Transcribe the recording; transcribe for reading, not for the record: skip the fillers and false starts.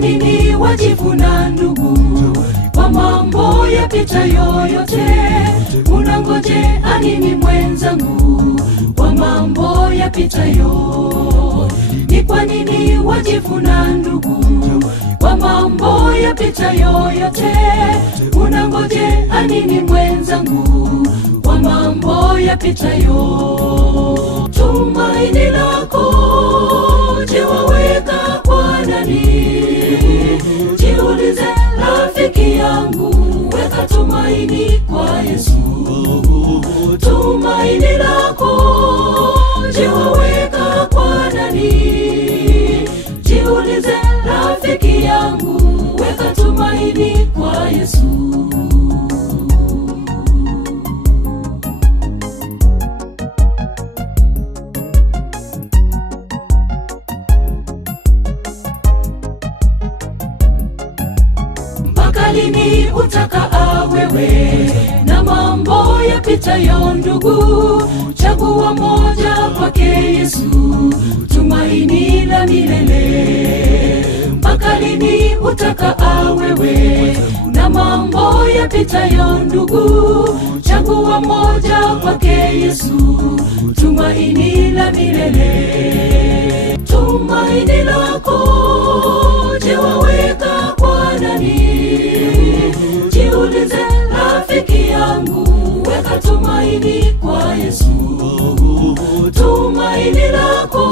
nini wajivuna ndugu kwa mambo yapita yoyote? Unangoje anini mwenzangu kwa mambo yapitayo? Ni kwa nini wajivuna ndugu kwa mambo yapita yoyote? Unangoje anini mwenzangu kwa mambo yapitayo? Tumaini lako je waweka kwa nani? Jiulize rafiki yangu, weka tumaini kwa Yesu. Tumaini lako je waweka kwa nani? Jiulize rafiki yangu, weka tumaini kwa Yesu. Lini utaka wewe na mambo yapitayo ndugu? Chagua moja kwake Yesu, tumaini la milele. Mpaka lini utaka wewe na mambo yapitayo ndugu? Chagua moja kwake Yesu, tumaini la milele. Tumaini lako je waweka kwa nani? Jiulize rafiki yangu, weka tumaini kwa Yesu. Tumaini lako